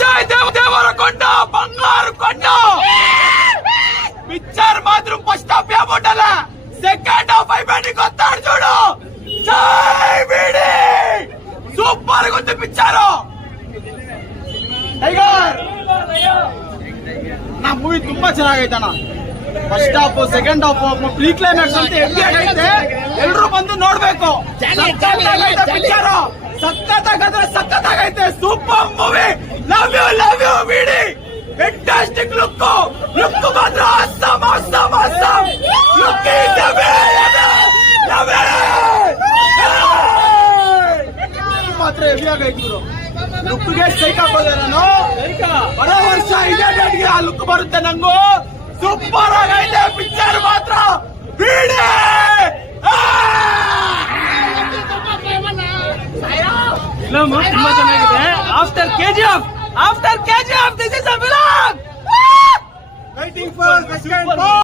విజయ్ దేవరకొండ బంగారు కొండ పిక్చర్ మాత్రం ఫస్ట్ హాఫ్ ఏముండాల సెకండ్ హాఫ్ అయిపోయి వస్తాడు చూడు. జై వీడి సూపర్ గా ఉంది పిక్చర్. ಟೈಗರ್ ನಾ ಮೂವಿ ತುಂಬಾ ಚೆನ್ನಾಗೈತೆ ಅಣ್ಣ. First half second half pre climax ಅಂತ ಹೆಂಗೆ ಆಗೈತೆ, ಎಲ್ರು ಬಂದು ನೋಡ್ಬೇಕು. ಪಿಕ್ಚರ್ ಸಖತ್ತಾಗೈತೆ, ಸಖತ್ತಾಗೈತೆ. Super movie. ಲವ್ ಯು ಬಿಡಿ. ಫ್ಯಾಂಟಾಸ್ಟಿಕ್ ಲುಕ್ ಮಾತ್ರ awesome, awesome, awesome. Look is the ಮಾತ್ರ ಹೆವಿ ಆಗೈತೆ ಇವರು. ಲುಕ್ಗೆ ಸ್ಟ್ರೈಕ್ ಹಾಕೋದೆ ನಾನು. ಬರೋ ವರ್ಷ ಇದೇ ಡೇಟ್ಗೆ ಆ ಲುಕ್ ಬರುತ್ತೆ ನಂಗು. ಸೂಪರ್ ಆಗೈತೆ ಪಿಕ್ಚರ್ ಮಾತ್ರ. ಬಿಡಿ ಫಿಲಮ್ ತುಂಬಾ ಚೆನ್ನಾಗಿದೆ. After KGF this is a film. Waiting for second